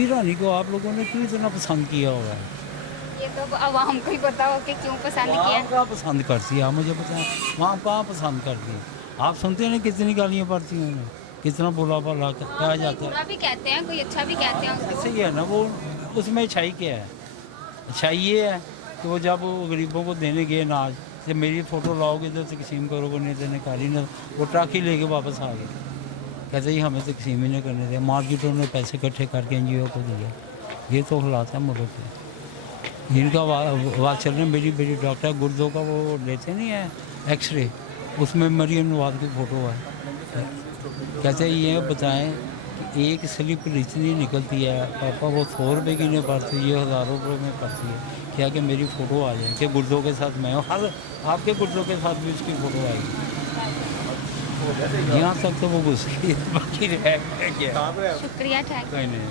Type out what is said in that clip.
बीबी रानी को आप लोगों ने क्यों इतना पसंद किया हुआ है? ये तो अब आवाम को ही पता हो कि क्यों पसंद किया। वहाँ कहाँ पसंद करती है, आप मुझे बताएं। वहाँ कहाँ पसंद करती है? आप सुनते हैं ना कितनी गालियाँ पड़ती हैं उन्हें, कितना बुरा भला हाँ, कहा कोई जाता है। बुरा भी कहते हैं, कोई अच्छा भी कहते हैं ऐसे उसको। ही है ना वो, उसमें अच्छाई क्या है? अच्छाई ये है कि वो जब वो गरीबों को देने गए अनाज, जब मेरी फ़ोटो लाओगे तो तकसीम करोगे, नहीं तो निकाली ना, वो ट्रक ही लेके वापस आ गए। कहते ही हमें तकसीम ही नहीं करने दिया, मार्केटों ने पैसे इकट्ठे करके एनजीओ को दिया। ये तो हालात है मुल्क के। इनका बात चल रही, मेरी बेटी डॉक्टर गुर्दों का वो लेते नहीं है एक्सरे, उसमें मरियम नवाज की फ़ोटो है। कहते ये बताएं कि एक स्लिप इतनी निकलती है पापा, वो 100 रुपये की नहीं पड़ती, ये हज़ारों रुपये में पड़ती है। क्या कि मेरी फ़ोटो आ जाए कि गुर्दों के साथ मैं हूँ, हर आपके गुर्दों के साथ भी उसकी फ़ोटो आएगी। यहाँ तक तो वो घुस गई है, बाकी रह गया शुक्रिया, थैंक कहीं नहीं।